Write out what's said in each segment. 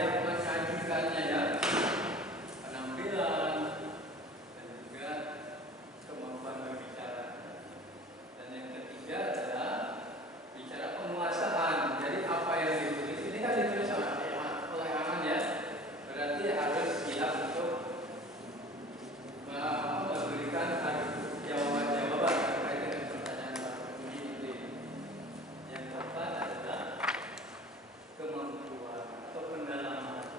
gaya menyajikannya ya, penampilan dan juga kemampuan berbicara. Dan yang ketiga adalah bicara penguasaan. Jadi apa yang ditulis ini kan ditulis oleh Aman ya, berarti harus siap untuk memberikan jawaban-jawaban terkait dengan pertanyaan Pak Budi. Yang keempat adalah kemampuan atau pendalaman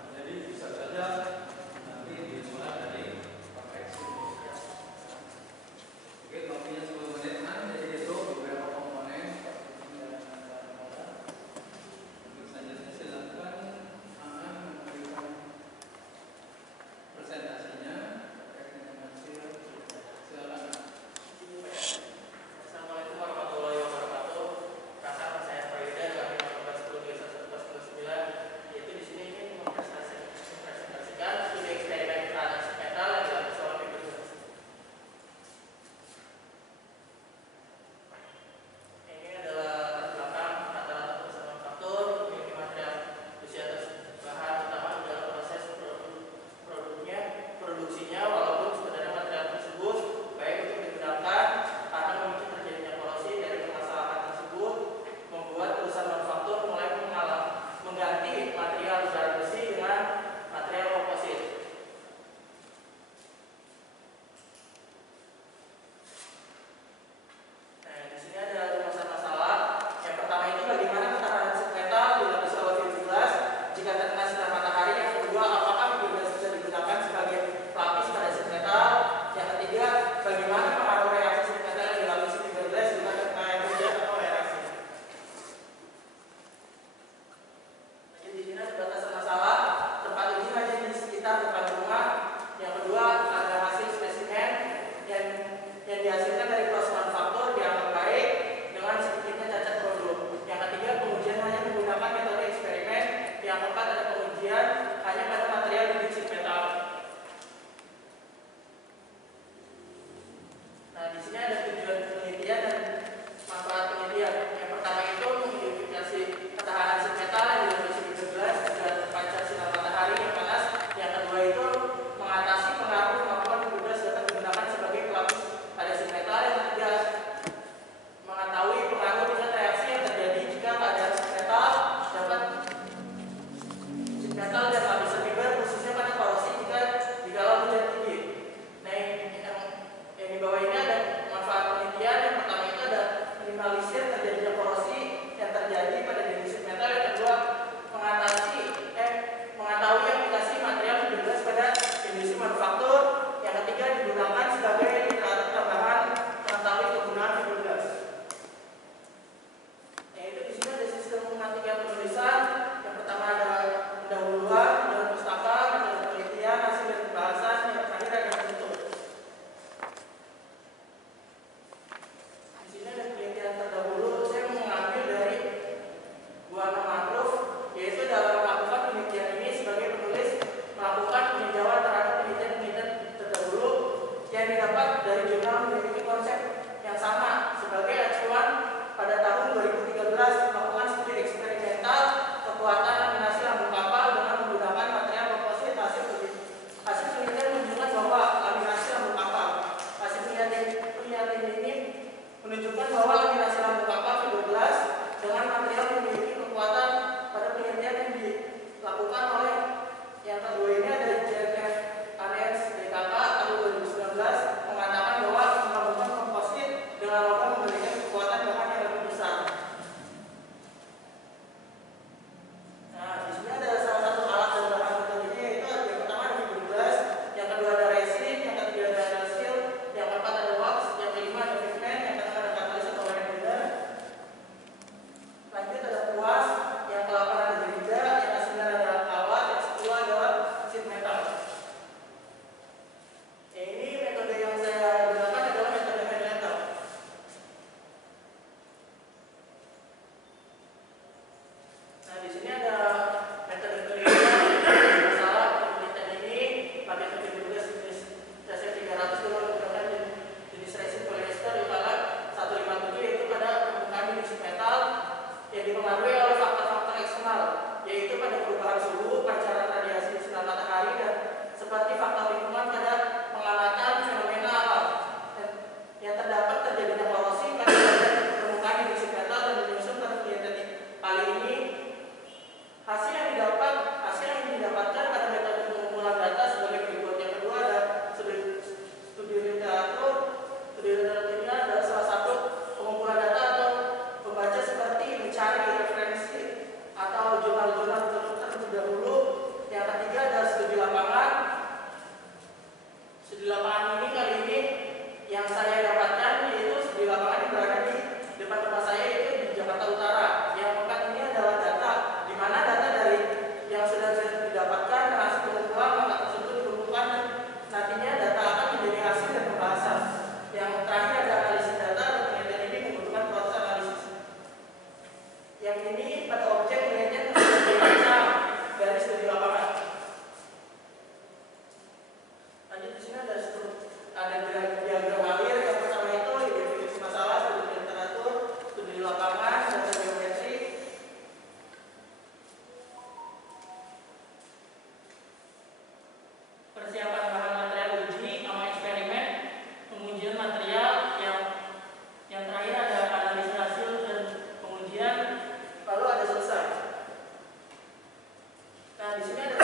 di sini ada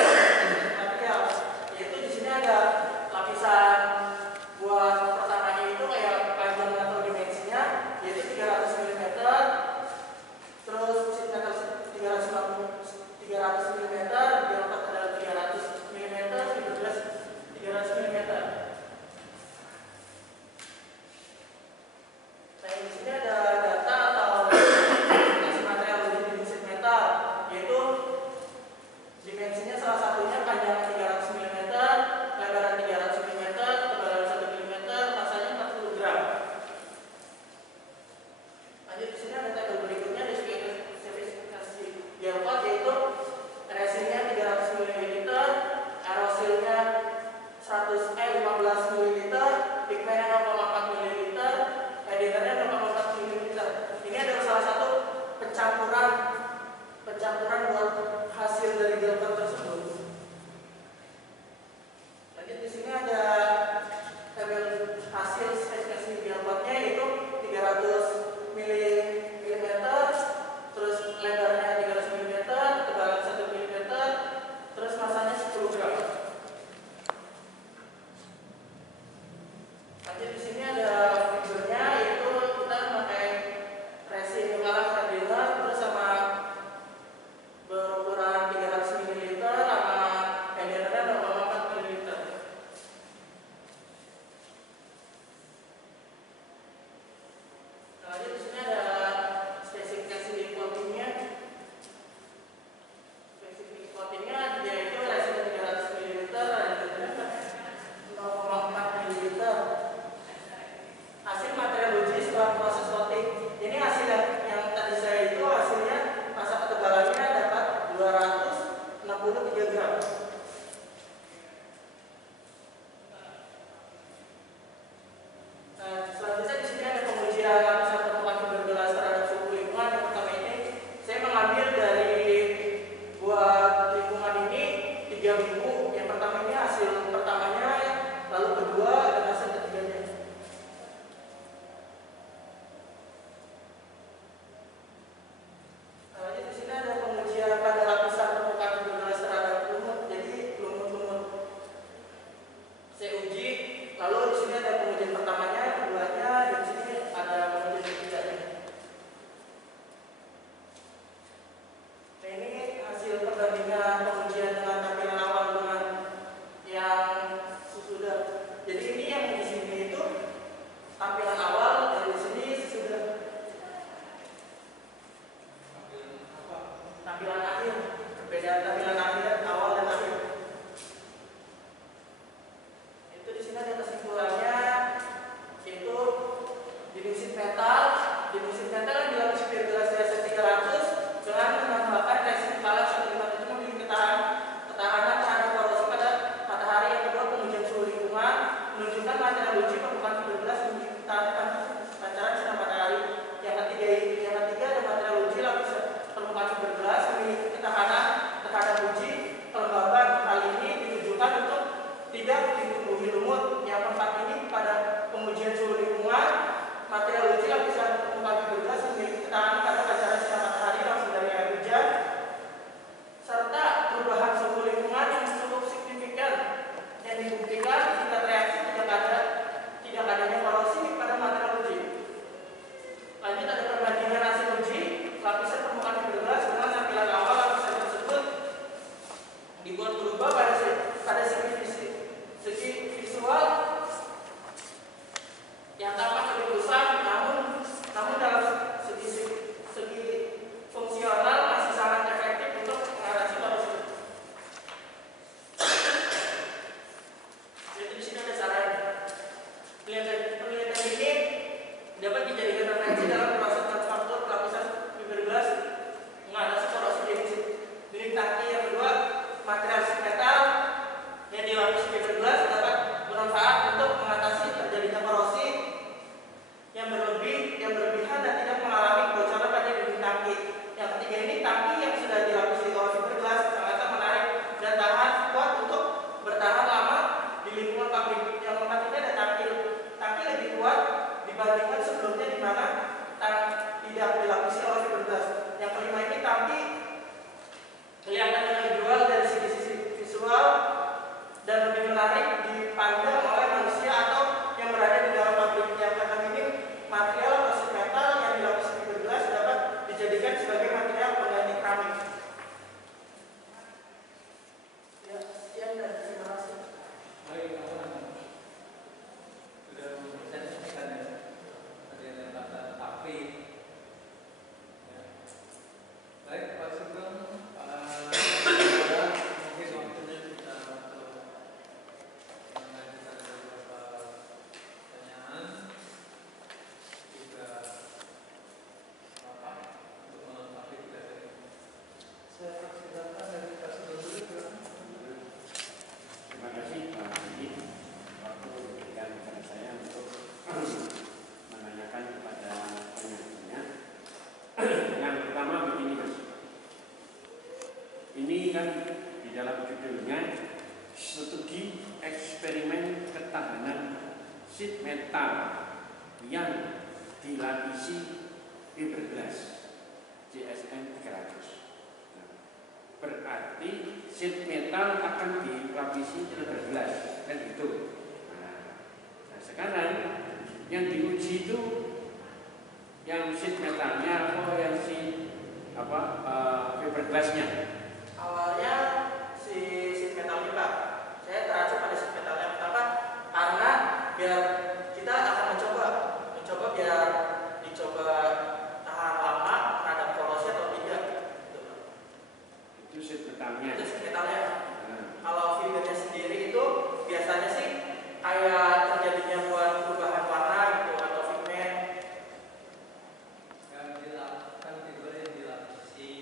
material, yaitu di sini ada lapisan buat pertamanya itu kayak panjang atau dimensinya, yaitu 300 mm, terus sheet metal 300 mm, diangkat adalah 300 mm, fiberglass 300 mm. Nah, di sini ada data atau spesifikasi material dari jenis sheet metal, yaitu dimensinya salah satunya panjang 300 mm, lebaran 300 mm, ketebalan 1 mm, masanya 40 gram. Lanjut di sini ada tabel berikutnya dari spesifikasi gearbox, yaitu resinnya 300 ml, aerosilnya 15 ml, pigmennya 0,4 ml, editornya 0,4 ml. Ini adalah salah satu pencampuran buat hasil dari gearbox tersebut. Lanjut di sini ada tabel hasil spesifikasi gearboxnya, yaitu 300 mm, terus lebarnya 300 mm, ketebalan 1 mm, terus masanya 10 gram. Lanjut di sini ada fibernya, yaitu kita memakai resin Eucalyptus Cardinal terus sama berukuran 300 ml sama editornya 0,4 ml. Nah, lanjut di sini ada spesifikasi coatingnya. Spesifikasi coatingnya yaitu resin 300 ml, editornya 0,4 ml. Hasil material uji setelah proses coating. Ini hasil yang tadi saya itu hasilnya masa ketebalannya dapat 263 gram. Nah, selanjutnya di sini ada pengujian lapisan permukaan fiberglass terhadap suhu lingkungan. Yang pertama ini saya mengambil dari buat lingkungan ini 3 minggu. Yang pertama ini hasil pertamanya, lalu kedua dan hasil ketiganya. Nah, di sini ada pengujian pada lapisan permukaan fiberglass terhadap lumut. Jadi lumut-lumut saya uji, lalu di sini ada pengujian pertamanya, keduanya, dan di sini ada pengujian ketiganya. Nah, ini hasil perbandingan pengujian dengan tampilan awal dengan yang sesudah. Jadi ini yang di sini itu tampilan awal dan di sini sesudah. Tampilan akhir, perbedaan tampilan akhir, awal dan akhir. Itu di sini ada kesimpulannya, yaitu jenis sheet metal yang dilapisi fiberglass DSF 300 dengan menambahkan resin Eucalyptus 157 memiliki ketahanan terhadap korosi pada matahari. Yang kedua, pengujian suhu lingkungan menunjukkan material uji permukaan fiberglass memiliki ketahanan pancaran sinar matahari. Yang ketiga ada material uji lapisan permukaan fiberglass memiliki ketahanan terhadap uji kelembaban. Hal ini ditujukan untuk tidak ditumbuhi lumut. Yang keempat ini pada pengujian suhu lingkungan, material uji lapisan permukaan fiberglass memiliki ketahanan pada pancaran sinar matahari langsung dari air hujan, serta perubahan suhu lingkungan yang cukup signifikan yang dibuktikan tingkat reaksi tidak adanya korosi pada material uji. Lanjut ada perbandingan hasil uji lapisan permukaan fiberglass dengan tampilan awal lapisan tersebut dibuat berubah pada segi visual yang tampak lebih besar, namun dalam segi fungsional masih sangat efektif untuk mengatasi korosi. Jadi di sini ada saran. Penelitian ini dapat dijadikan referensi dalam proses manufaktur lapisan fiberglass mengatasi korosi dinding tangki. Yang kedua, material sheet metal yang dilapisi fiberglass dapat bermanfaat untuk mengatasi terjadinya korosi. judulnya Studi Eksperimen Ketahanan Sheet Metal yang dilapisi fiberglass JSN 300. Berarti sheet metal akan dilapisi fiberglass, kan gitu. Nah, sekarang yang diuji itu yang sheet metalnya atau yang fiberglassnya? Awalnya si sheet metalnya Pak, saya teracu pada sheet metalnya. Kenapa? Karena biar kita akan mencoba biar dicoba tahan lama terhadap korosi atau tidak. Gitu, Pak. Itu sheet metalnya. Itu sheet metalnya. Kalau fibernya sendiri itu biasanya sih kayak terjadinya buat perubahan warna gitu atau pigmen. Kan fiber yang dilapisi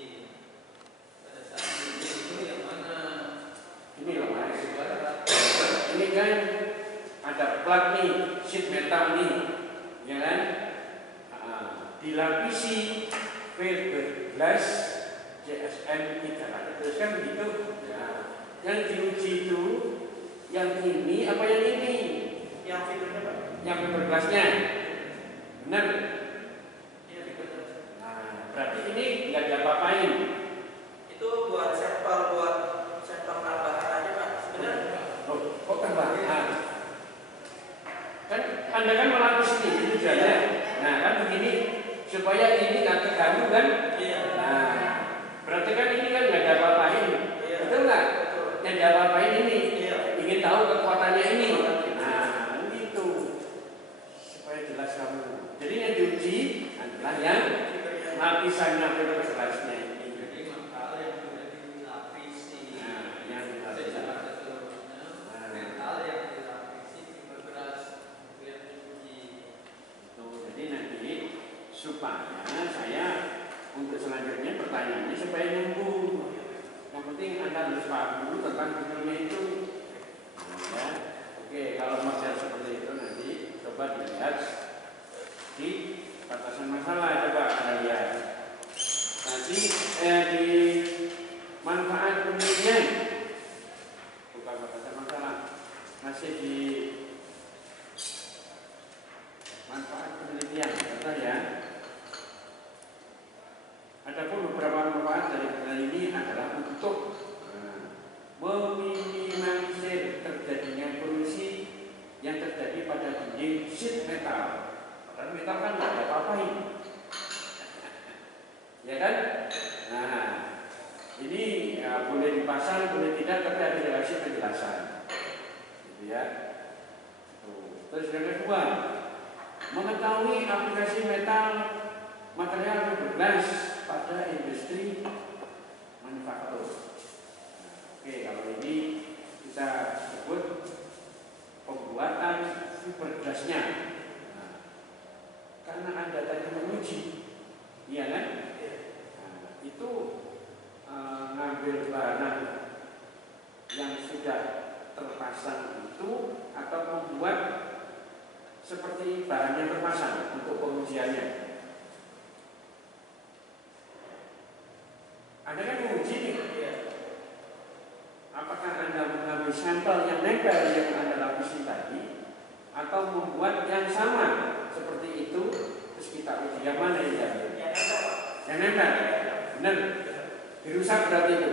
pada saat itu yang mana? Ini loh Mas. Ini kan ada plat nih, sheet metal nih, ya kan? Dilapisi fiberglass JSN 300 kan begitu. Nah, yang diuji itu yang ini apa yang ini? Yang fibernya Pak? Yang fiberglassnya, benar? Iya fibernya. Nah, berarti ini nggak diapa-apain. Itu buat sampel tambahan aja Pak. Sebenarnya Oh, kok tambahan? Kan Anda kan melapis ini tujuannya. Nah, kan begini supaya ini nggak terganggu kan? iya. Nah, berarti kan ini kan nggak ada apa-apain, Iya. betul nggak? Betul. Yang ada apa-apain ini, Iya. ingin tahu kekuatannya ini. Nah, gitu supaya jelas kamu. Jadi yang diuji adalah yang lapisannya fiberglassnya ini. Jadi metal yang sudah dilapisi. Nah, yang dilapisi. Secara keseluruhannya metal yang dilapisi fiberglass yang diuji. Jadi nanti supaya saya untuk selanjutnya pertanyaannya supaya nyambung. Yang penting Anda harus paham dulu tentang judulnya itu. Ya. Oke, kalau model seperti itu nanti coba dilihat di batasan masalah, coba Anda lihat. Nanti di manfaat penelitian, bukan batasan masalah, masih di manfaat penelitian, contoh ya. Adapun beberapa manfaat dari penelitian ini adalah untuk meminimalisir terjadinya korosi yang terjadi pada dinding sheet metal. Padahal metal kan nggak ada apa-apain, ya kan? Nah, ini ya, boleh dipasang, boleh tidak, tapi ada dikasih penjelasan, gitu ya. Terus yang kedua, mengetahui aplikasi material fiberglass pada industri manufaktur. Oke, kalau ini kita sebut pembuatan fiberglassnya. Nah, karena Anda tadi menguji, iya kan? Nah, itu ngambil bahan yang sudah terpasang itu atau membuat seperti bahan yang terpasang untuk pengujiannya. Anda kan menguji nih. Apakah Anda mengambil sampel yang nempel yang Anda lapisi tadi, atau membuat yang sama seperti itu, terus kita uji yang mana yang diambil? Yang nempel. Benar. Dirusak berarti itu.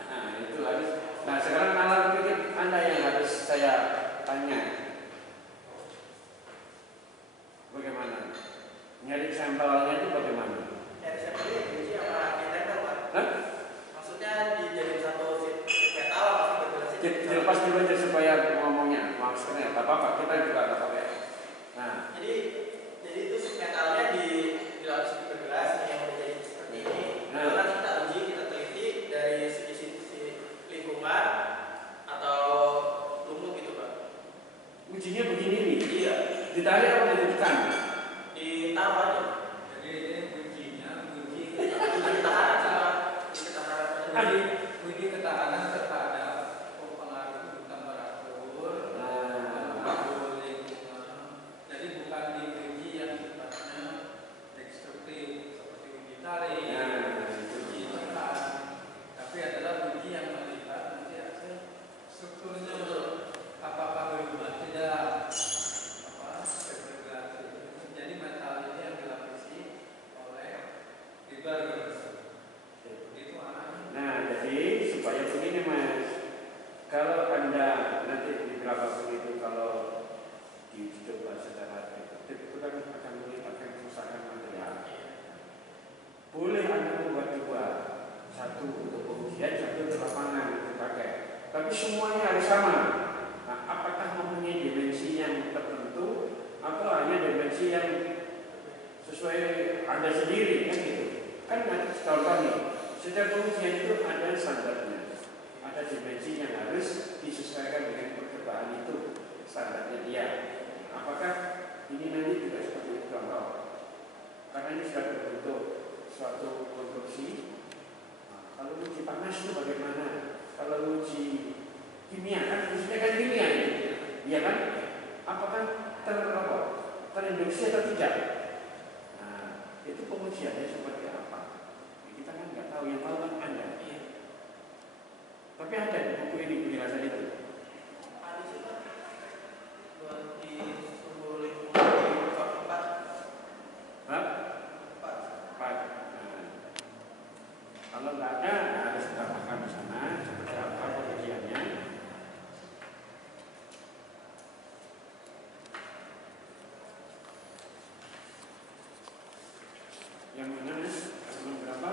Nah, itu harus. Nah, sekarang nalar pikir Anda yang harus saya tanya. Bagaimana? Nyari sampelnya itu bagaimana? Nyari sampelnya diuji sama ditempel Pak. Hah? Maksudnya dijadiin satu sheet metal atau fiberglass. Dilepas dulu aja supaya ngomongnya maksudnya apa-apa, kita juga nggak pakai. Nah, jadi itu sheet metalnya dilapisi fiberglass yang udah jadi seperti ini. Nah. Lalu nanti kita uji, kita teliti dari sisi lingkungan atau lumut gitu Pak. ujinya begini nih. Iya. Ditarik apa ditekan? Ditaruh aja. Jadi ini uji Ditahan sama ditahan. Jadi uji ketahanan terhadap pengaruh temperatur, pengaruh lingkungan. Jadi bukan diuji yang sifatnya destruktif seperti uji tarik, uji tekan. semuanya harus sama. Nah, apakah mempunyai dimensi yang tertentu atau hanya dimensi yang sesuai Anda sendiri kan gitu? Kan contoh nih, setiap pengujian itu ada standarnya, ada dimensi yang harus disesuaikan dengan percobaan itu, standarnya dia. Apakah ini nanti juga seperti itu contoh? Karena ini sudah berbentuk suatu konstruksi. Nah, kalau uji panas itu bagaimana? Kalau uji kimia kan maksudnya kan kimia ini, iya kan? Apakah terinduksi atau tidak? Nah, itu pengujiannya seperti apa? Kita kan nggak tahu, yang tahu kan Anda. Tapi ada di buku ini penjelasan itu. Ada sih Pak. Buat di sumber lingkungan di bab 4. Hah? 4. Nah, kalau nggak ada, harus ditambahkan di sana seperti apa pengujiannya. Yang mana? Halaman berapa?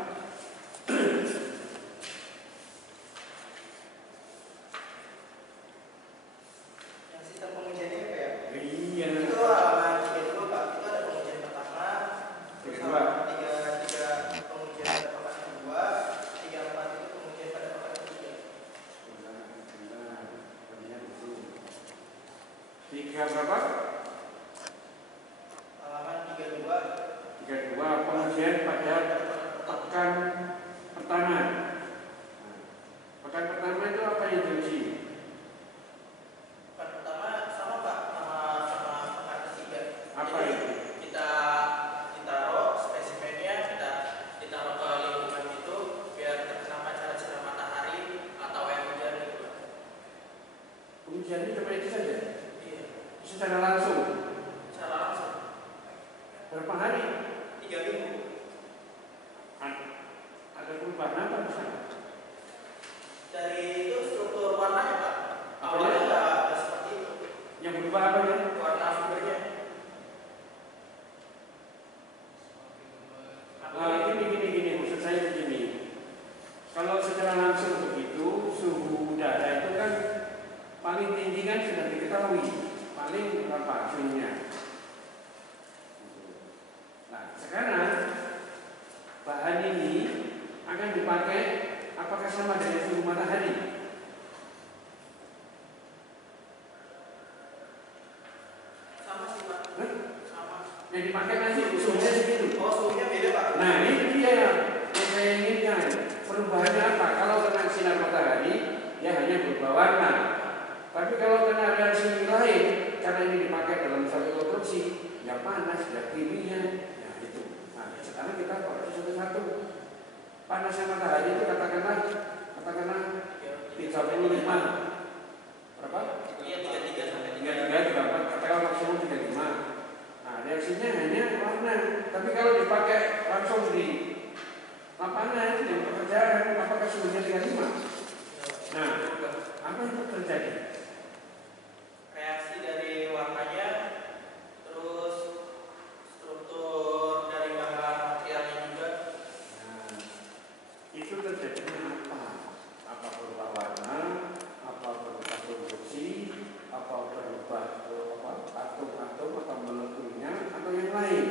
Yang sistem pengujiannya apa ya? Iya. Itu halaman 32 Pak. Itu ada pengujian pertama. Terus Kedua. halaman 3 pengujian pada pekan kedua. 34 itu pengujian pada pekan ketiga. Tiga berapa? Halaman 32. 32 pengujian pada pekan pertama. Nah, pekan pertama itu apa yang diuji? Pekan pertama sama Pak, sama pekan ketiga. Apa Jadi, itu? kita taruh spesimennya, kita taruh ke lingkungan itu biar terkena pancaran sinar matahari atau air hujan gitu Pak. Pengujiannya cuma itu saja. Iya, Secara langsung. secara langsung Berapa hari? 3 minggu. Ada perubahan apa di sana? Dari itu struktur warnanya Pak. Apa Awalnya ya? nggak seperti itu. Yang berubah apa ya? Warna fibernya. Gini. Maksud saya begini. Kalau secara langsung begitu, suhu udara itu kan paling tinggi kan sudah diketahui. Paling berapa suhunya? Nah, sekarang bahan ini akan dipakai apakah sama dengan suhu matahari? Sama sih Pak. Hah? Sama. Yang dipakai nanti suhunya segitu. Oh, suhunya beda Pak. Nah, ini dia yang saya inginkan. Perubahannya apa? Kalau kena sinar matahari, ya hanya berubah warna. Tapi kalau kena reaksi lain, karena ini dipakai dalam satu konstruksi, ya panas, ya kimia, ya itu. Nah, sekarang kita koreksi satu-satu. Panasnya matahari itu katakanlah 35. Berapa? Iya, 33 sampai 34, katakan maksimum 35. Nah, reaksinya hanya warna. Tapi kalau dipakai langsung di lapangan, di pekerjaan, apakah suhunya 35? Nah, apa yang terjadi? reaksi dari warnanya, terus struktur dari bahan materialnya juga. Nah, itu terjadinya apa? Apa berubah warna, apa berubah konstruksi, apa berubah atom-atom atau molekulnya, atau yang lain.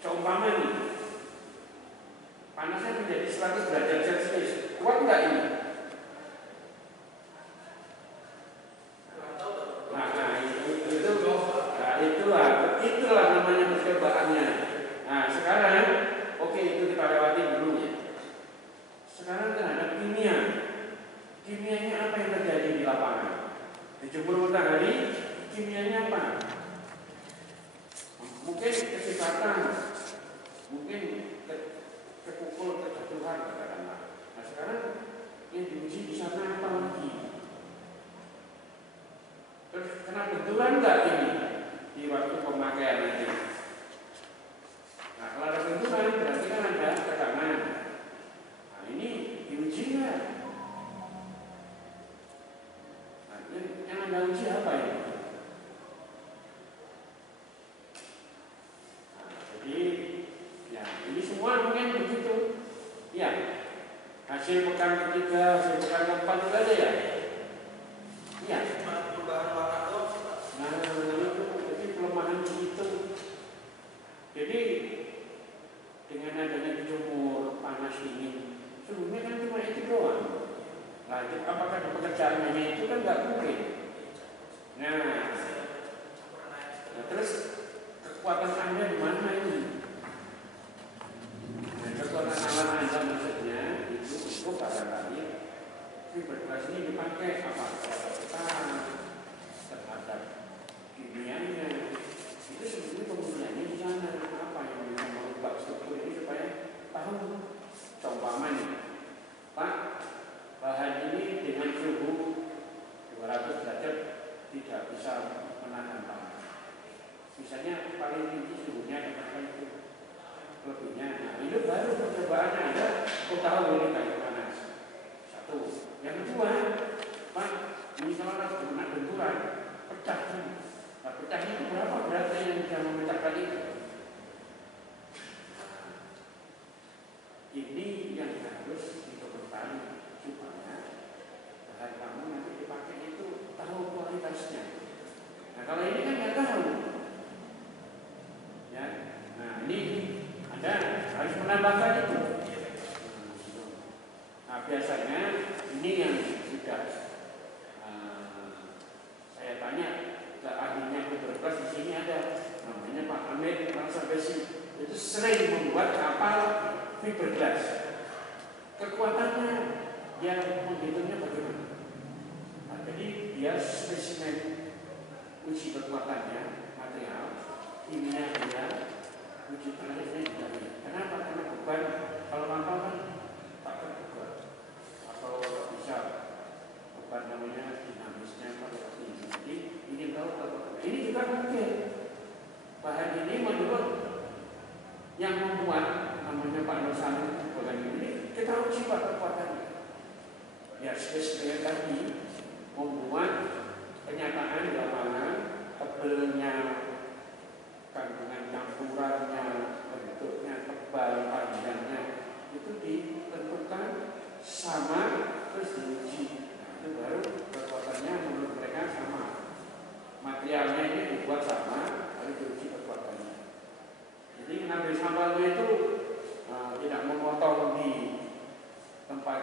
Seumpama nih, panasnya menjadi 100 derajat Celcius, kuat nggak ini? Itulah namanya percobaannya. Nah, sekarang oke, itu kita lewati dulu. Sekarang terhadap kimia. Kimianya apa yang terjadi di lapangan? Dijemur matahari, kimianya apa? Mungkin kecepatan, mungkin kepukul, kejatuhan katakanlah. Nah, sekarang yang diuji di sana apa lagi? Terus kena benturan nggak ini di waktu pemakaian nanti? Nah, kalau ada benturan berarti kan ada tegangan. Nah, ini diuji nggak? Nah, yang anda uji apa ini? Nah, jadi ya ini semua mungkin begitu. Ya. hasil pekan ketiga, hasil pekan keempat juga ada ya? Iya. Perubahan warna doang. Nah, itu jadi pelemahan itu. Jadi dengan adanya dijemur panas dingin, sebelumnya kan cuma itu doang. Nah, apakah di pekerjaannya itu kan nggak mungkin. Nah, terus kekuatan Anda di mana ini? Nah, kekuatan alam Anda maksudnya itu barangkali fiberglass ini dipakai apa? Terhadap kimianya. Itu sebetulnya penggunaannya di sana apa yang bisa merubah struktur ini supaya tahu seumpamanya, Pak, bahan ini dengan suhu 200 derajat tidak bisa menahan panas. Misalnya paling tinggi suhunya katakan itu lebihnya. Nah, itu baru percobaannya ada. Kau tahu ini kayak panas. Satu. Yang kedua, Pak, ini kalau kena benturan pecah. Nah, pecah itu berapa beratnya yang bisa memecahkan itu? Ini yang harus diperlukan supaya bahan kamu nanti dipakai itu tahu kualitasnya. Nah, kalau ini kan nggak tahu, ya. Nah, ini Anda harus menambahkan itu. Nah, biasanya ini yang sudah saya tanya ke ahlinya fiberglass di sini ada namanya Pak Amir Mansabesi, itu sering membuat kapal fiberglass. Kekuatannya yang menghitungnya bagaimana? Nah, jadi dia spesimen uji kekuatannya material, kimia dia, uji terakhirnya juga. Kenapa? Karena beban kalau kapal kan tak terbeban atau bisa beban namanya dinamisnya pada tinggi. Jadi ingin tahu apa? Ini juga mungkin bahan ini menurut yang membuat namanya Pak Nusani bahan ini kita uji Pak kekuatannya. Ya spesimen tadi membuat kenyataan di lapangan tebelnya, kandungan campurannya, bentuknya, tebal, panjangnya itu ditentukan sama terus diuji. Nah, itu baru kekuatannya menurut mereka sama. Materialnya ini dibuat sama, lalu diuji kekuatannya. Jadi mengambil sampelnya itu tidak memotong di tempat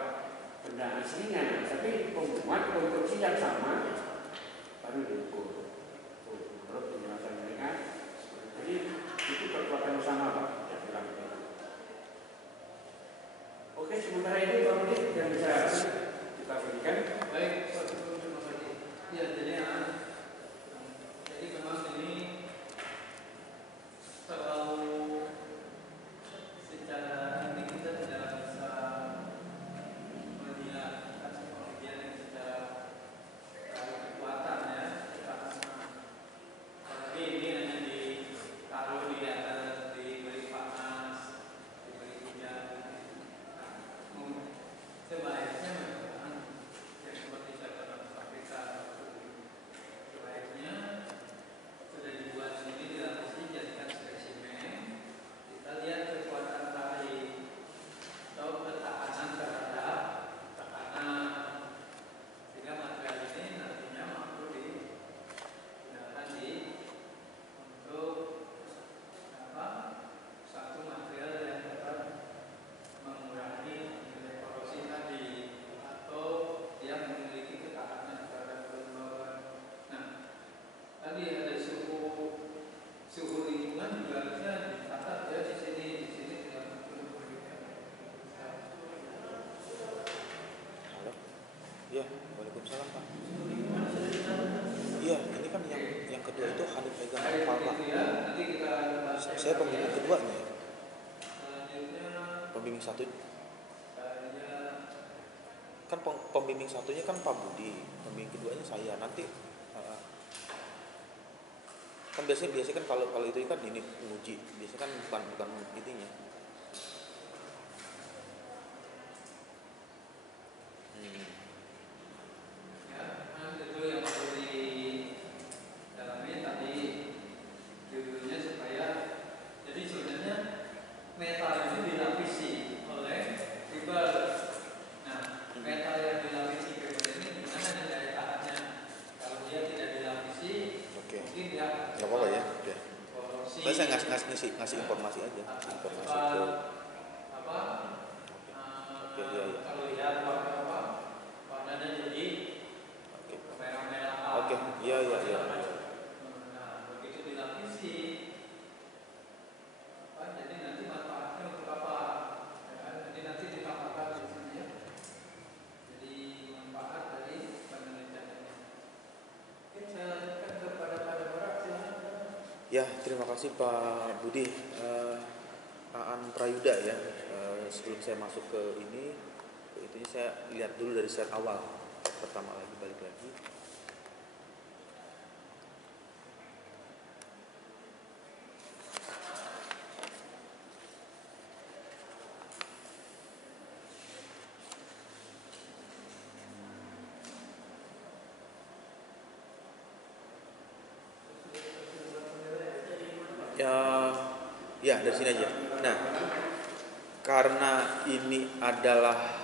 benda aslinya, tapi membuat konstruksi yang sama baru diukur. Menurut penjelasan mereka, jadi itu kekuatan sama Pak. Yang bilang itu. Oke, sementara itu Pak Rudi yang bisa kita berikan. Baik, terima kasih. Ya, jadi memang ini terlalu secara ini kita tidak bisa melihat penelitian yang secara kekuatan ya, apalagi ini hanya ditaruh di atas, diberi panas, diberi hujan. Sebaiknya memang yang seperti saya pernah sampaikan, sebaiknya sudah dibuat sini dilapisi jadikan spesimen. Kita lihat kekuatan tarik atau ketahanan terhadap tekanan, sehingga material ini nantinya mampu digunakan untuk satu material yang dapat mengurangi nilai korosi tadi atau yang memiliki ketahanan terhadap kelembaban. Nah, tadi ada suhu lingkungan juga harusnya dicatat ya di sini tidak perlu berbeda. Halo? Iya, waalaikumsalam Pak. Iya, ini kan yang kedua itu Hanif pegang Baik, kepala. itu ya. Nanti kita bahas. Saya pembimbing kedua nih. Selanjutnya Pembimbing satu saya kan pembimbing satunya kan Pak Budi, pembimbing keduanya saya. Nanti kan biasanya kan kalau itu kan ini menguji, biasanya kan bukan intinya. ya, itu yang perlu didalami tadi judulnya supaya jadi sebenarnya metal itu dilapisi oleh fiber. ngasih informasi aja, ngasih informasi ke. soal apa? Oke, iya iya. Kalau lihat warna apa? Warnanya jadi Oke. merah-merah. Oke, iya iya iya. Nah, begitu dilapisi, jadi nanti manfaatnya untuk apa? Ya kan? Jadi nanti ditambahkan di sini ya. Jadi manfaat dari penelitian ini. Oke, saya lanjutkan kepada Pak Barak, silakan. Ya, terima kasih Pak Budi. Aan Prayuda ya. Sebelum saya masuk ke ini, itunya saya lihat dulu dari slide awal. Pertama lagi balik lagi. Ya dari sini aja. Nah, karena ini adalah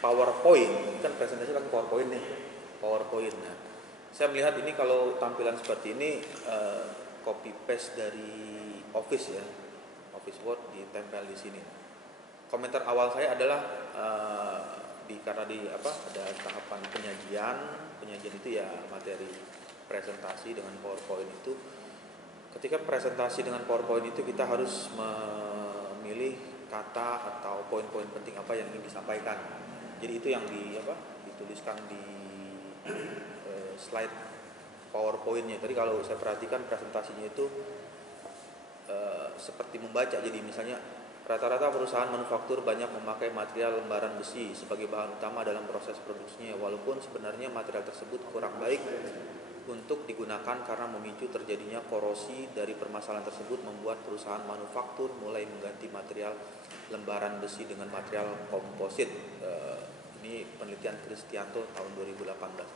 PowerPoint, kan presentasi pakai PowerPoint nih, PowerPoint. Nah, saya melihat ini kalau tampilan seperti ini copy paste dari Office ya, Office Word ditempel di sini. Komentar awal saya adalah karena ada tahapan penyajian itu ya materi presentasi dengan PowerPoint itu. Ketika presentasi dengan PowerPoint itu kita harus memilih kata atau poin-poin penting apa yang ingin disampaikan. Jadi itu yang dituliskan di slide PowerPoint-nya. Tadi kalau saya perhatikan presentasinya itu seperti membaca. Jadi misalnya rata-rata perusahaan manufaktur banyak memakai material lembaran besi sebagai bahan utama dalam proses produksinya, walaupun sebenarnya material tersebut kurang baik untuk digunakan karena memicu terjadinya korosi. Dari permasalahan tersebut membuat perusahaan manufaktur mulai mengganti material lembaran besi dengan material komposit. Ini penelitian Kristianto tahun 2018.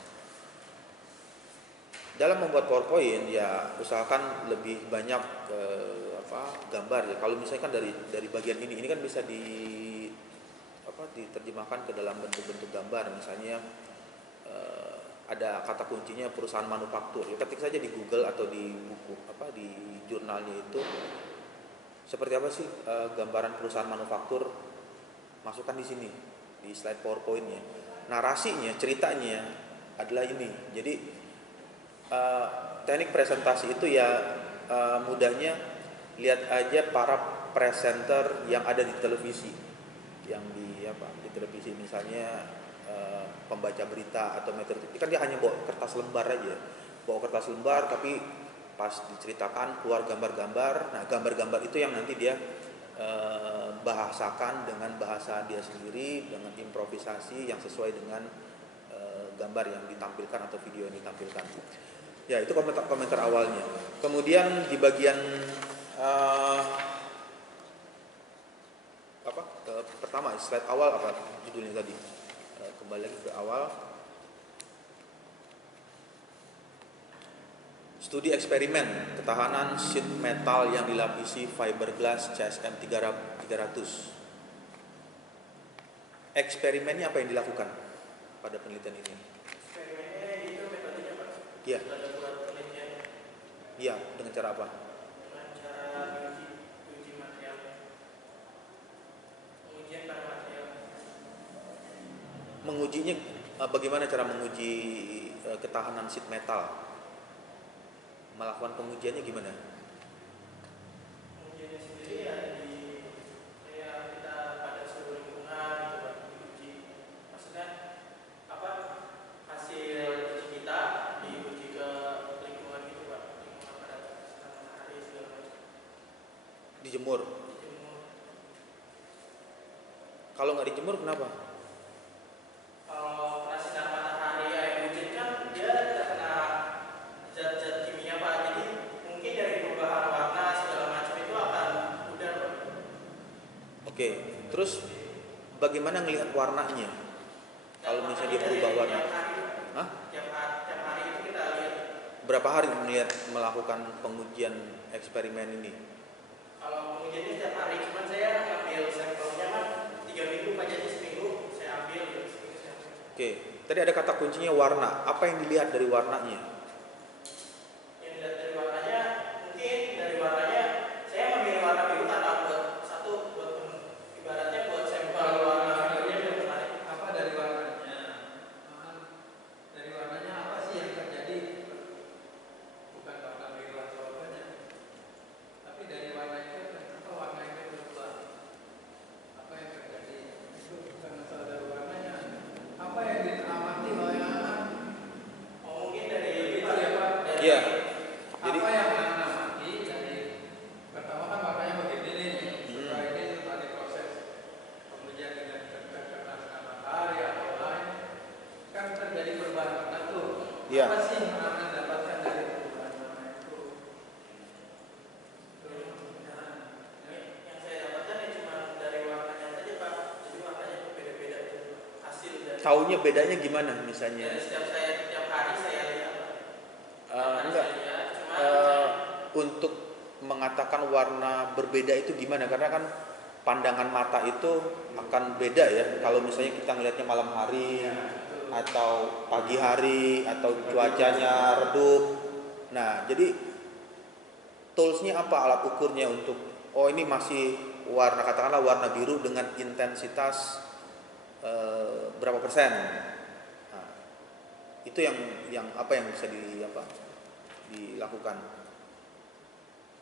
Dalam membuat PowerPoint ya usahakan lebih banyak gambar ya. Kalau misalkan dari bagian ini kan bisa diterjemahkan ke dalam bentuk-bentuk gambar. Misalnya ada kata kuncinya perusahaan manufaktur. Ya, ketik saja di Google atau di buku di jurnalnya itu seperti apa sih gambaran perusahaan manufaktur, masukkan di sini di slide PowerPoint-nya. Narasinya, ceritanya adalah ini. Jadi teknik presentasi itu ya mudahnya lihat aja para presenter yang ada di televisi, yang di televisi misalnya pembaca berita atau metode, kan dia hanya bawa kertas lembar aja, tapi pas diceritakan keluar gambar-gambar. Nah gambar-gambar itu yang nanti dia bahasakan dengan bahasa dia sendiri, dengan improvisasi yang sesuai dengan gambar yang ditampilkan atau video yang ditampilkan. Ya itu komentar awalnya. Kemudian di bagian pertama slide awal judulnya tadi. Kembali lagi ke awal. Studi eksperimen ketahanan sheet metal yang dilapisi fiberglass CSM 300. Eksperimennya apa yang dilakukan pada penelitian ini? Eksperimennya itu metodenya Pak? Iya. Ada buat penelitian. Iya, dengan cara apa? Dengan cara uji material. Pengujian pada material. Mengujinya bagaimana cara menguji ketahanan sheet metal? Melakukan pengujiannya gimana? Pengujiannya sendiri ya kita pada suhu lingkungan gitu Pak, diuji. Maksudnya hasil uji kita diuji ke lingkungan gitu Pak, lingkungan pada matahari segala macam. Dijemur. Kalau nggak dijemur kenapa? Kalau kena sinar matahari air hujan kan dia terkena zat-zat kimia Pak, jadi mungkin dari perubahan warna segala macam itu akan pudar Pak. Oke, terus bagaimana ngelihat warnanya? Kalau misalnya dia berubah warna? Hah? Tiap hari itu kita lihat. Berapa hari melakukan pengujian eksperimen ini? Kalau pengujiannya tiap hari, cuman saya ambil sampelnya kan 3 minggu Pak, jadi seminggu saya ambil gitu. Oke, tadi ada kata kuncinya warna. Apa yang dilihat dari warnanya? Yang dilihat dari warnanya, mungkin dari warnanya saya ambil Iya. Jadi apa yang mengamati dari pertama kan warnanya begini nih, setelah ini setelah diproses kemudian dengan terkena matahari atau lain kan terjadi perubahan warna tuh. Iya. Apa sih yang akan dapatkan dari perubahan warna itu? Yang saya dapatkan ya cuma dari warnanya saja Pak. Jadi warnanya berbeda-beda itu hasil dari. taunya bedanya gimana misalnya? Dari setiap hari saya lihat. Enggak. Saya lihat, cuma Untuk mengatakan warna berbeda itu gimana? Karena kan pandangan mata itu akan beda ya. Kalau misalnya kita ngelihatnya malam hari atau pagi hari atau cuacanya redup. Nah, jadi toolsnya apa, alat ukurnya untuk ini masih warna, katakanlah warna biru dengan intensitas berapa persen? Nah, itu yang apa yang bisa dilakukan.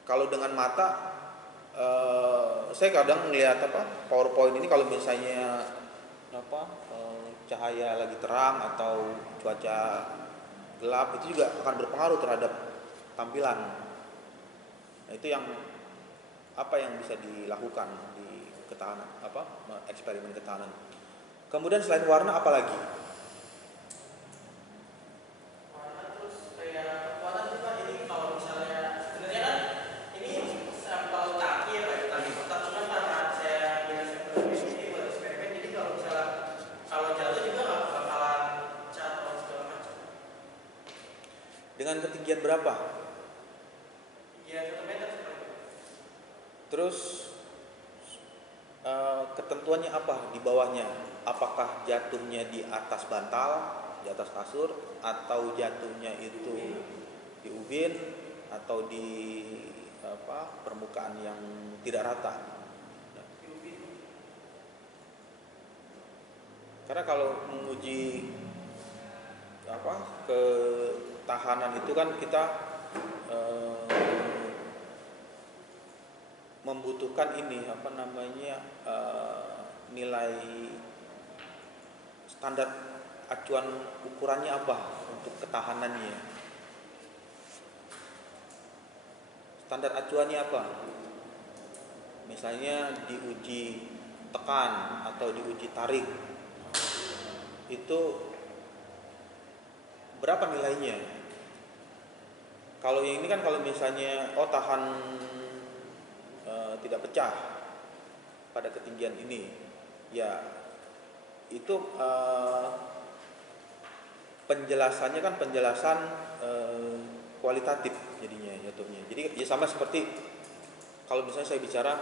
Kalau dengan mata, saya kadang melihat PowerPoint ini kalau misalnya cahaya lagi terang atau cuaca gelap itu juga akan berpengaruh terhadap tampilan. Nah, itu yang bisa dilakukan di ketahanan eksperimen ketahanan. Kemudian selain warna apa lagi? warna terus kayak kekuatan sih Pak. Ini kalau misalnya sebenarnya kan ini sampel kaki ya Pak, kaki kotak, cuma karena saya dengan sampel ini buat eksperimen, jadi kalau misalnya kalau jatuh juga nggak bakalan cat atau segala macam. Dengan ketinggian berapa? Ya 1 meter seperti itu. Terus ketentuannya apa di bawahnya? Apakah jatuhnya di atas bantal, di atas kasur, atau jatuhnya itu di ubin atau di permukaan yang tidak rata? Karena kalau menguji ketahanan itu kan kita membutuhkan nilai standar acuan ukurannya apa untuk ketahanannya. Standar acuannya apa? Misalnya diuji tekan atau diuji tarik, itu berapa nilainya? Kalau yang ini kan kalau misalnya tahan tidak pecah pada ketinggian ini, ya itu penjelasannya kan penjelasan kualitatif jadinya jatuhnya. Jadi ya sama seperti kalau misalnya saya bicara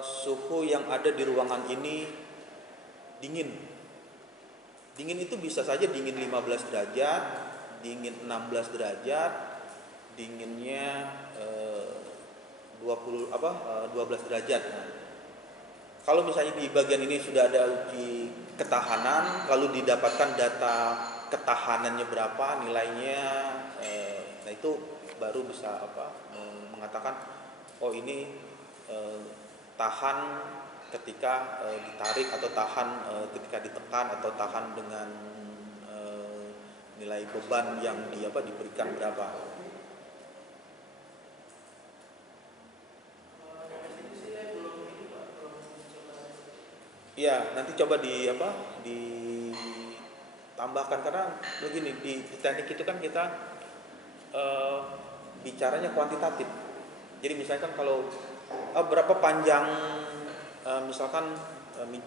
suhu yang ada di ruangan ini dingin. Dingin itu bisa saja dingin 15 derajat, dingin 16 derajat, dinginnya 12 derajat. Nah, kalau misalnya di bagian ini sudah ada uji ketahanan, lalu didapatkan data ketahanannya berapa, nilainya, nah itu baru bisa mengatakan ini tahan ketika ditarik atau tahan ketika ditekan atau tahan dengan nilai beban yang diberikan berapa. Iya, nanti coba ditambahkan karena begini di teknik itu kan kita bicaranya kuantitatif. Jadi misalkan kalau berapa panjang misalkan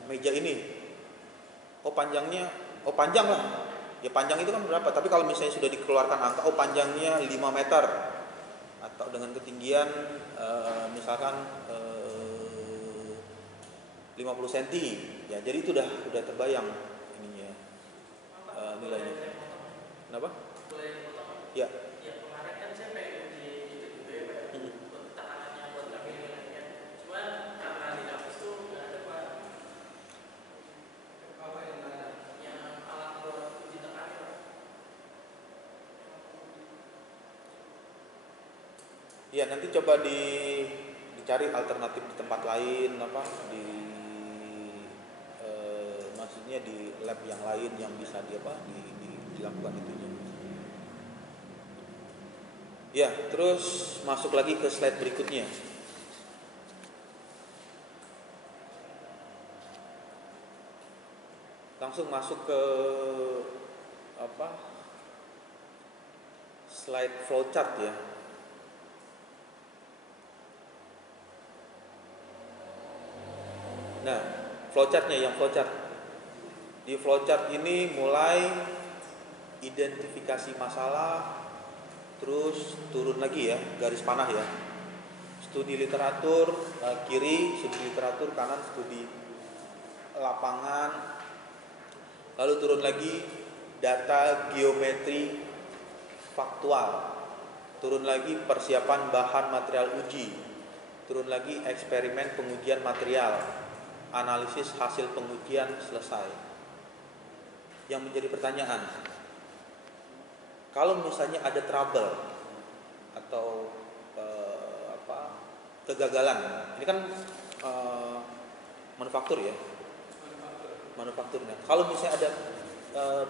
meja ini, panjangnya, panjang lah. Ya panjang itu kan berapa? Tapi kalau misalnya sudah dikeluarkan angka, panjangnya 5 meter atau dengan ketinggian misalkan 50 cm, ya jadi itu udah terbayang ininya nilainya. Kenapa? Ya. Ya kemarin kan saya pengen uji itu juga ya Pak, buat ketahanannya, buat ngambil nilainya. Cuman karena di kampus tuh nggak ada Pak. Apa yang ada? Yang alat buat uji tekannya Pak. Ya nanti coba dicari alternatif di tempat lain maksudnya di lab yang lain yang bisa dilakukan itunya. Ya, terus masuk lagi ke slide berikutnya. Langsung masuk ke apa? Slide flowchart ya. Nah, flowchartnya yang flowchart. Di flowchart ini mulai identifikasi masalah, terus turun lagi ya, garis panah ya. Studi literatur kiri, studi literatur kanan, studi lapangan. Lalu turun lagi data geometri faktual. Turun lagi persiapan bahan material uji. Turun lagi eksperimen pengujian material. Analisis hasil pengujian selesai. Yang menjadi pertanyaan, kalau misalnya ada trouble atau kegagalan, ini kan manufaktur ya, manufakturnya. Kalau misalnya ada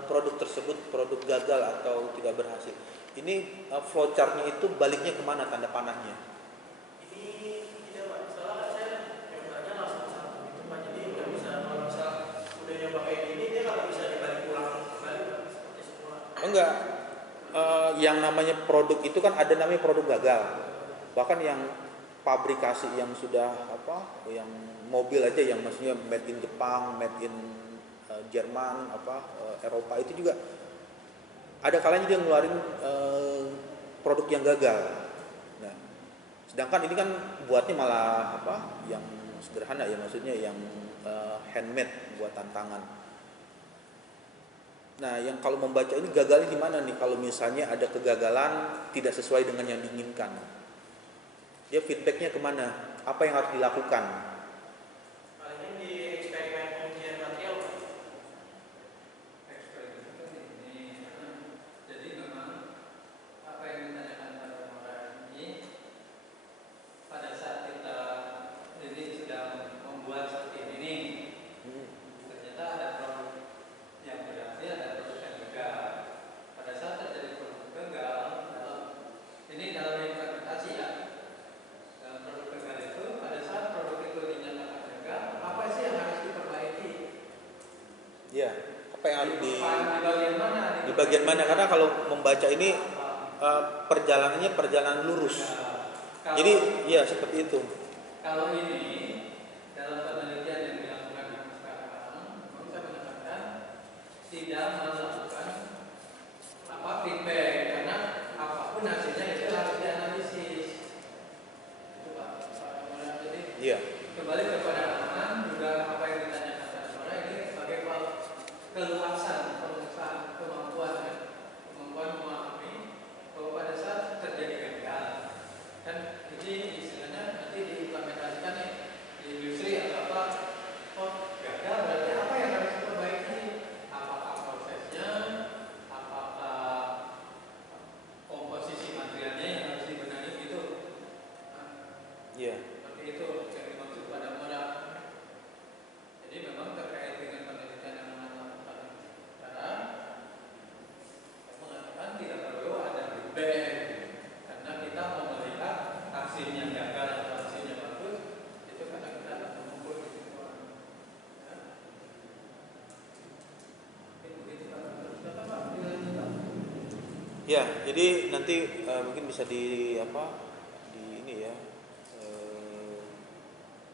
produk tersebut produk gagal atau tidak berhasil, ini flowchartnya itu baliknya kemana tanda panahnya? Ini tidak Pak, soalnya saya yang belajar langsung satu itu Pak, jadi nggak bisa kalau misal udah nyoba kayak gini dia nggak bisa dibalik ulang kembali Pak, seperti semula. Enggak. Yang namanya produk itu kan ada namanya produk gagal. Bahkan yang pabrikasi yang sudah yang mobil aja yang maksudnya made in Jepang, made in Jerman, Eropa itu juga ada kalanya dia ngeluarin produk yang gagal. Nah, sedangkan ini kan buatnya malah yang sederhana ya, maksudnya yang handmade, buatan tangan. Nah, yang kalau membaca ini gagalnya di mana nih? Kalau misalnya ada kegagalan tidak sesuai dengan yang diinginkan, dia feedbacknya kemana? Apa yang harus dilakukan? Paling di eksperimen pengujian material Pak. Eksperimen itu ini jadi memang apa yang ditanyakan pada orang ini pada saat kita ini sedang membuat seperti ini, ternyata ada produk yang berhasil, ada produk yang gagal. Pada saat terjadi produk gagal, ini dalam implementasi ya, dalam produk gagal itu, pada saat produk itu dinyatakan gagal, apa sih yang harus diperbaiki? Ya, apa yang harus Di bagian mana? di bagian mana? Karena kalau membaca ini perjalanannya perjalanan lurus. Kalau- Jadi ya seperti itu. Kalau ini dalam penelitian yang dilakukan sekarang, kita mengatakan tidak melakukan feedback karena apapun hasilnya itu harus dianalisis. Itu Pak. Jadi Iya. kembali kepada halaman juga apa yang ditanyakan pada orang ini sebagai keluasan, kemampuan memahami bahwa pada saat terjadi gagal kan ini istilahnya nanti diimplementasikan nih di industri atau apa, gagal berarti apa yang harus diperbaiki, apakah prosesnya, apakah komposisi materialnya yang harus dibenahi gitu. Iya. Seperti itu yang dimaksud pada modal. Jadi memang terkait dengan penelitian yang melakukan sekarang, saya mengatakan tidak perlu ada feedback karena kita mau melihat hasilnya gagal atau hasilnya bagus itu karena kita akan mengukur di situ. Begitu Pak. Kata Pak, dilanjutkan. Ya, jadi nanti mungkin bisa di ini ya,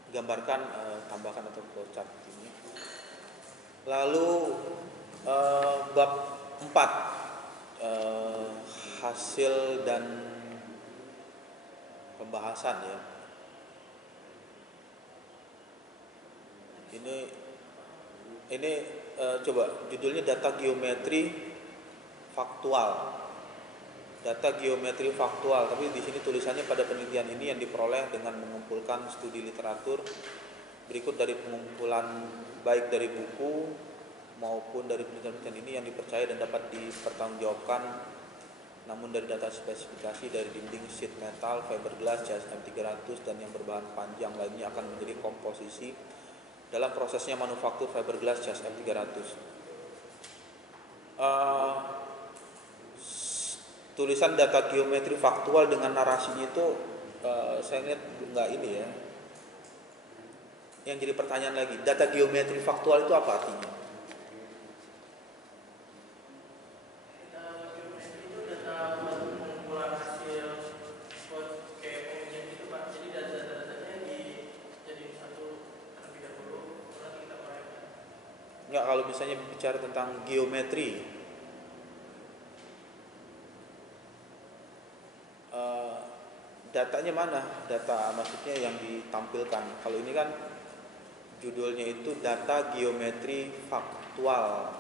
gambarkan, tambahkan atau flowchart ini. Lalu bab 4 hasil dan pembahasan ya. Ini coba judulnya data geometri faktual. Data geometri faktual, tapi di sini tulisannya pada penelitian ini yang diperoleh dengan mengumpulkan studi literatur berikut dari pengumpulan baik dari buku maupun dari penelitian ini yang dipercaya dan dapat dipertanggungjawabkan, namun dari data spesifikasi dari dinding sheet metal, fiberglass, CSM 300 dan yang berbahan panjang lainnya akan menjadi komposisi dalam prosesnya manufaktur fiberglass CSM 300. tulisan data geometri faktual dengan narasinya itu saya lihat nggak ini ya. Yang jadi pertanyaan lagi, data geometri faktual itu apa artinya? Data geometri itu data buat pengumpulan hasil buat kayak pengujian gitu Pak. Jadi data-datanya dijadiin satu terlebih dahulu, nanti kita koreksi. Nggak, kalau misalnya bicara tentang geometri, datanya mana? Data maksudnya yang ditampilkan. Kalau ini kan judulnya itu data geometri faktual.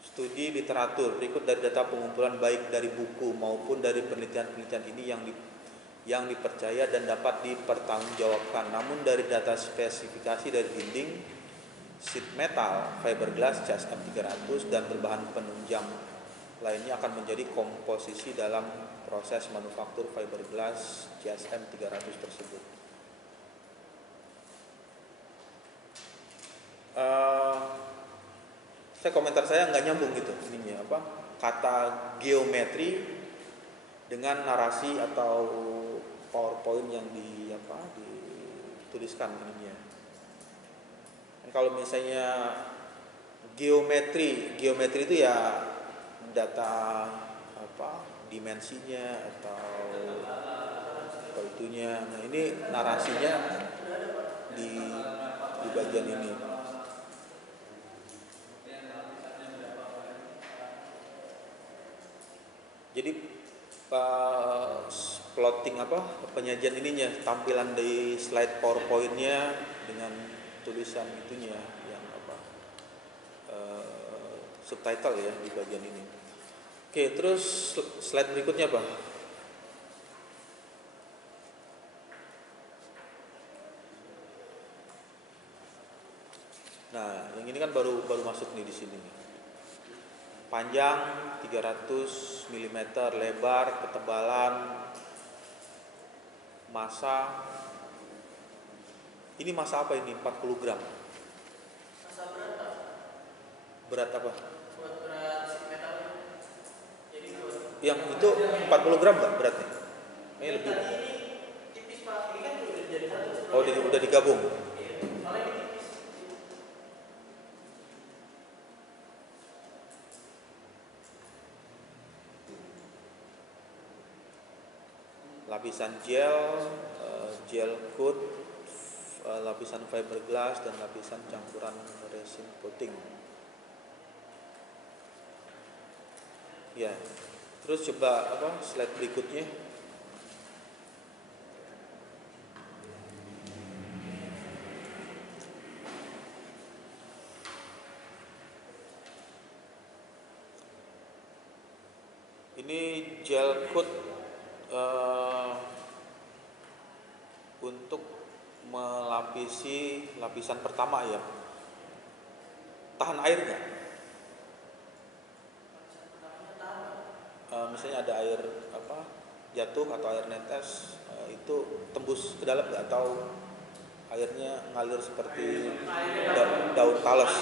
Studi literatur berikut dari data pengumpulan baik dari buku maupun dari penelitian-penelitian ini yang dipercaya dan dapat dipertanggungjawabkan. Namun dari data spesifikasi dari dinding, sheet metal, fiberglass, cas M300 dan berbahan penunjang lainnya akan menjadi komposisi dalam proses manufaktur fiberglass cas M300 tersebut. Komentar saya nggak nyambung gitu ininya apa kata geometri dengan narasi atau PowerPoint yang dituliskan ininya. Kalau misalnya geometri itu ya data apa dimensinya atau itunya. Nah ini narasinya di bagian ini. Jadi plotting penyajian ininya, tampilan di slide PowerPoint-nya dengan tulisan itunya yang subtitle ya di bagian ini. Oke, terus slide berikutnya Pak. Nah, yang ini kan baru masuk nih di sini nih. Panjang 300 mm, lebar, ketebalan, massa. Ini massa apa ini? 40 gram. Masa berat Pak? Berat apa? Buat berat sheet metal. Jadi buat Yang itu 40 gram nggak beratnya? Ini lebih. tadi ini tipis Pak. Ini kan udah jadi satu. Oh, udah digabung. Iya, soalnya ini tipis. Lapisan gel coat, lapisan fiberglass dan lapisan campuran resin coating. Ya, terus coba slide berikutnya. Ini gel coat untuk melapisi lapisan pertama ya. Tahan air nggak? Misalnya ada air jatuh atau air netes, itu tembus ke dalam nggak, atau airnya ngalir seperti daun talas?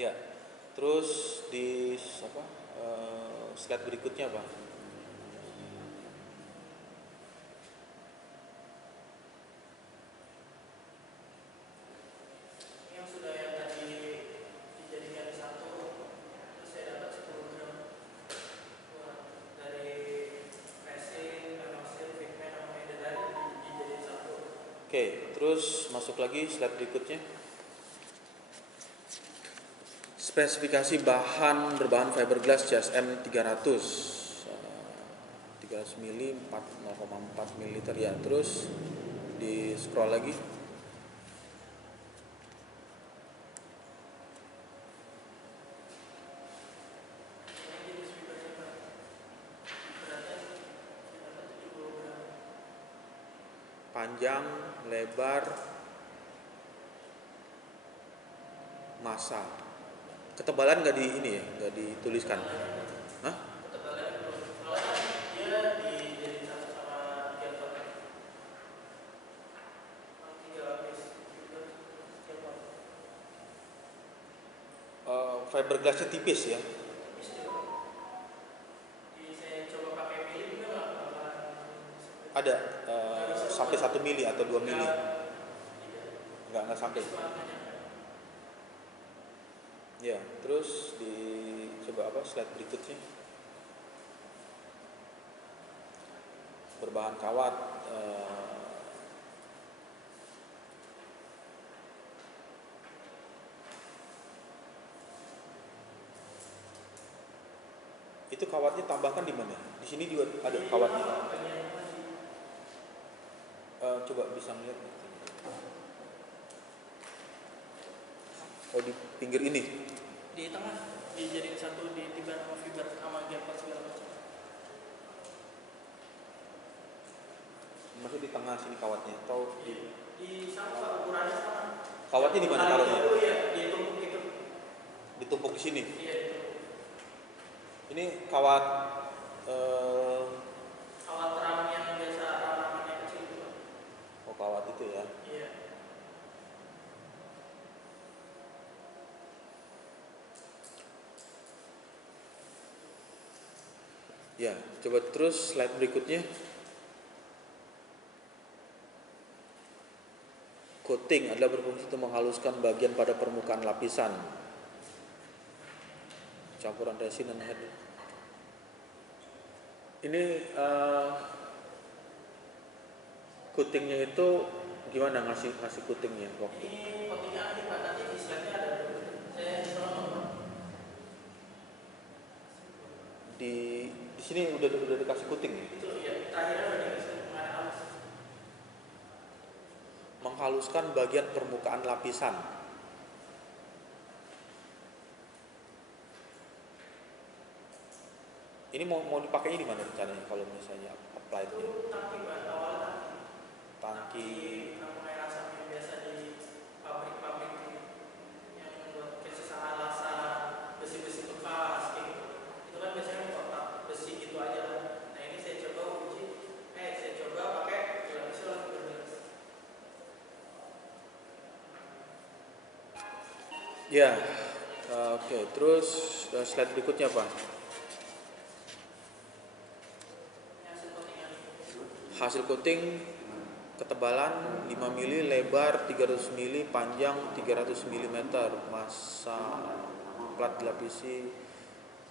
Ya, terus di slide berikutnya Pak. Yang sudah yang tadi dijadikan satu, terus saya dapat 10 gram dari resin, penoxid, pigment, sama edelard dijadikan satu. Oke, terus masuk lagi slide berikutnya. Spesifikasi bahan berbahan fiberglass cas M300 300 mili 0,4 ml ya. Terus di scroll lagi. Panjang, lebar, massa. Ketebalan nggak nggak dituliskan. Hah? Ketebalan fiberglassnya tipis ya. Jadi saya coba pakai mili juga nggak bakalan Ada sampai 1 mili atau 2 mili. Nggak sampai. semuanya. Ya, terus coba apa slide berikutnya. Berbahan kawat. Itu kawatnya tambahkan di mana? Di sini juga ada kawatnya. Coba bisa melihat. Oh, di pinggir ini. Di tengah dijadiin satu di tiba sama fiber sama gapot segala macam. Maksud di tengah sini kawatnya atau Di sama ukurannya sama. kawatnya di mana taruhnya? Iya, ditumpuk itu. Ditumpuk di sini. Iya, ditumpuk. Ini kawat Kawat ram yang biasa ram-ramannya kecil itu. oh kawat itu ya. Iya. Ya, coba terus slide berikutnya. Coating adalah berfungsi untuk menghaluskan bagian pada permukaan lapisan. Campuran resin dan head. Ini coatingnya itu gimana ngasih coatingnya waktu? Ini coatingnya nanti Pak, nanti di slide-nya ada. Saya tolong. Di sini udah dikasih coating ya? Itu ya, terakhirnya udah dikasih mengenai halus. Menghaluskan bagian permukaan lapisan. Ini mau dipakainya di mana rencananya kalau misalnya apply-nya? Itu tangki Pak, awalnya Tangki. namun air asap yang biasa di pabrik-pabrik yang buat kesisa alasan besi-besi bekas kayak gitu. Itu kan biasanya kotak besi gitu aja lah. Nah ini saya coba pakai lapis fiberglass. Ya, oke. Terus slide berikutnya apa? Hasil coating ketebalan 5 mili, lebar 300 mili, panjang 300 mm, massa plat dilapisi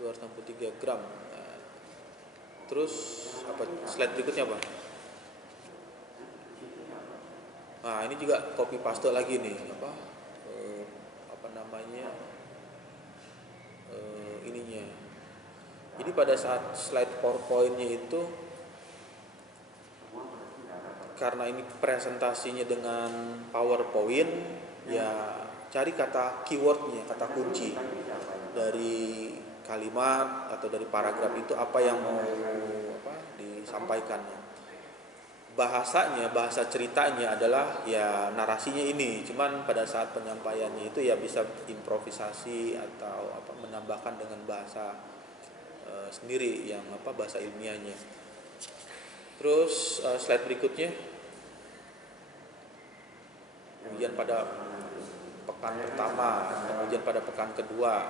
263 gram. Terus apa slide berikutnya apa? Nah, ini juga copy paste lagi nih, apa namanya? Ininya. Jadi pada saat slide PowerPoint-nya itu karena ini presentasinya dengan PowerPoint, ya cari kata keywordnya, kata kunci dari kalimat atau dari paragraf itu apa yang mau disampaikan. Bahasa ceritanya adalah ya narasinya ini, cuman pada saat penyampaiannya itu ya bisa improvisasi atau menambahkan dengan bahasa sendiri yang bahasa ilmiahnya. Terus slide berikutnya, kemudian pada pekan pertama, kemudian pada pekan kedua,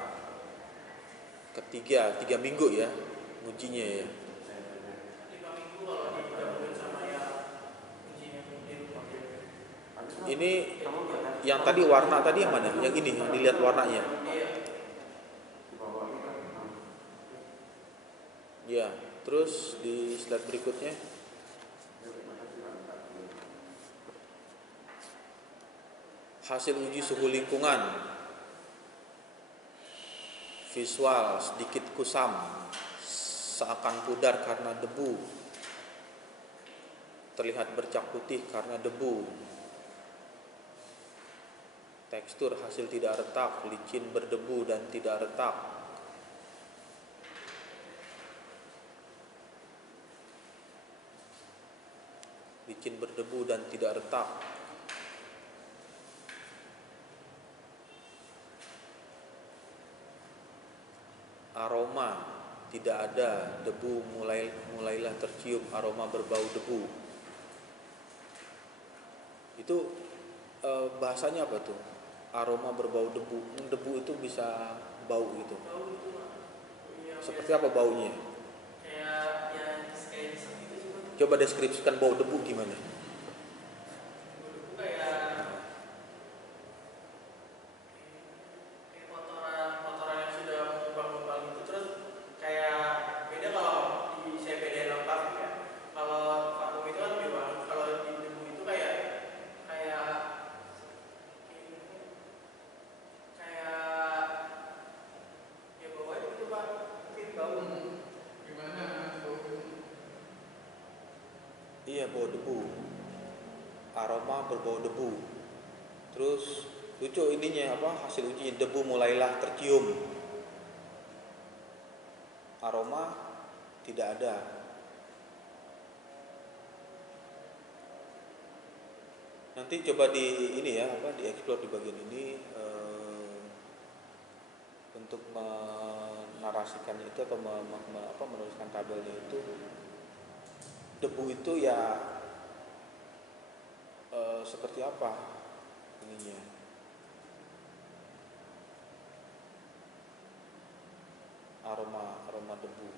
ketiga, 3 minggu ya ujinya ya. 5 minggu kalau digabungin sama yang ujinya Ini yang tadi warna tadi yang mana? Yang ini yang dilihat warnanya. Ya, terus di slide berikutnya. Hasil uji suhu lingkungan. Visual sedikit kusam, seakan pudar karena debu. Terlihat bercak putih karena debu. Tekstur hasil tidak retak, licin berdebu dan tidak retak. Licin berdebu dan tidak retak. Aroma tidak ada, debu mulailah tercium aroma berbau debu. Itu bahasanya apa tuh? Aroma berbau debu. Debu itu bisa bau gitu. Bau itu Pak. Iya, Seperti apa baunya? kayak ya kayak disem gitu sih Pak. Coba deskripsikan bau debu gimana? Bau debu kayak kotoran yang sudah mengembang-ngembang gitu, terus kayak beda kalau saya bedain sama parfum ya. Kalau parfum itu kan lebih wangi, kalau di debu itu kayak kayak ya bau aja gitu Pak, mungkin bau. Gimana bau? Iya, bau debu. Aroma berbau debu. Terus lucu ininya apa? Hasil ujinya debu mulailah tercium. Aroma tidak ada. Nanti coba di ini ya, apa dieksplor di bagian ini untuk menarasikannya itu atau menuliskan tabelnya itu. Debu itu ya seperti apa ininya? Aroma debu.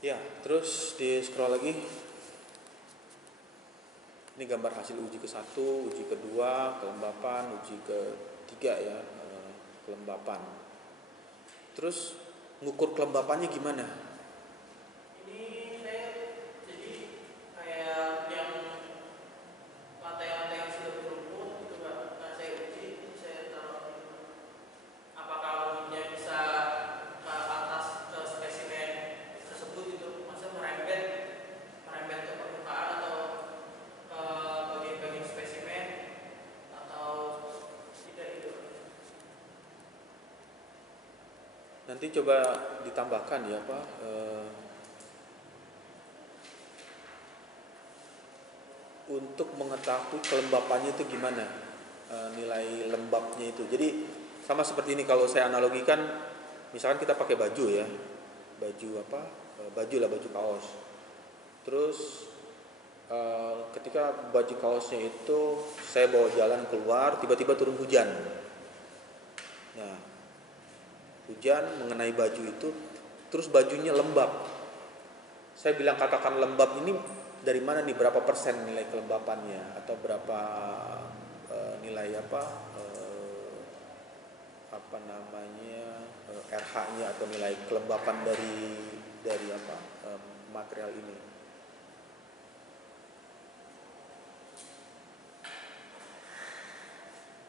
Ya, terus di scroll lagi. Ini gambar hasil uji ke-1, uji kedua, kelembapan, uji ke-3 ya, kelembapan. Terus ngukur kelembapannya gimana? Ini saya jadi kayak yang lantai-lantai yang sudah berumput gitu Pak. Nah saya uji, saya taruh apakah umumnya bisa ke atas ke spesimen tersebut gitu, maksudnya merembet ke permukaan atau ke bagian-bagian spesimen atau tidak gitu. Nanti coba ditambahkan ya Pak, untuk mengetahui kelembapannya itu gimana, nilai lembabnya itu. Jadi sama seperti ini kalau saya analogikan, misalkan kita pakai baju ya, baju kaos. Terus ketika baju kaosnya itu saya bawa jalan keluar, tiba-tiba turun hujan. Nah, hujan mengenai baju itu, terus bajunya lembab. Saya bilang katakan lembab ini dari mana nih, berapa persen nilai kelembapannya atau berapa nilai RH-nya atau nilai kelembapan dari material ini.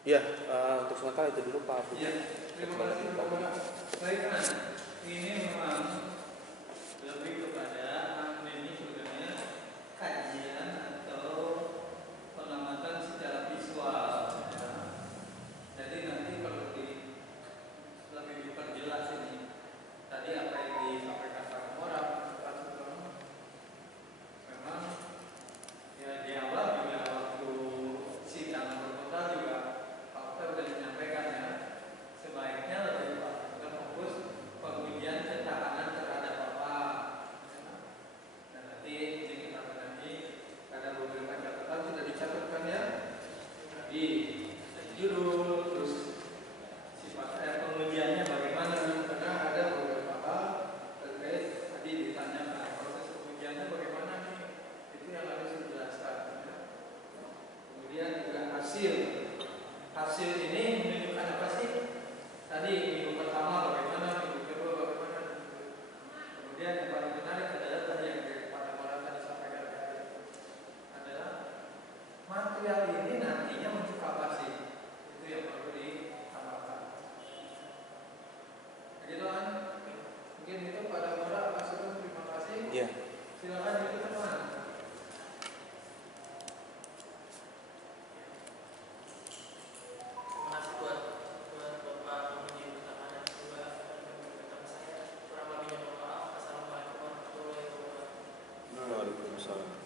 Ya, untuk sementara itu dulu Pak. Ya, terima kasih Bapak. Baik, ini memang lebih kepada ini sebenarnya kajian atau pengamatan secara visual. Ya. Jadi nanti perlu lebih diperjelas ini. Tadi apa yang disampaikan Pak Orang, Pak Sugeng, memang ya di awal juga waktu sidang proposal juga Pak Dokter sudah menyampaikan ya, sebaiknya lebih fokus pengujian ketahanan terhadap apa. Dan nanti ini kita nanti ada beberapa catatan sudah dicatatkan ya. Tadi judul, terus sifat pengujiannya bagaimana, karena ada beberapa hal terkait tadi ditanyakan proses pengujiannya bagaimana nih, itu yang harus dijelaskan. Kemudian juga hasil ini menunjukkan apa sih? Tadi minggu pertama bagaimana, minggu kedua bagaimana. Kemudian yang paling menarik adalah tadi yang Pak Orang tadi sampaikan adalah material ini nantinya untuk apa sih? Itu yang perlu ditambahkan. Begitu kan? Mungkin itu pada Orang, Pak Sugeng, terima kasih. Iya. Silakan itu teman. Terima kasih buat Bapak penguji pertama dan juga rekan saya. Kurang lebihnya mohon maaf. Assalamualaikum warahmatullahi wabarakatuh. Waalaikumsalam.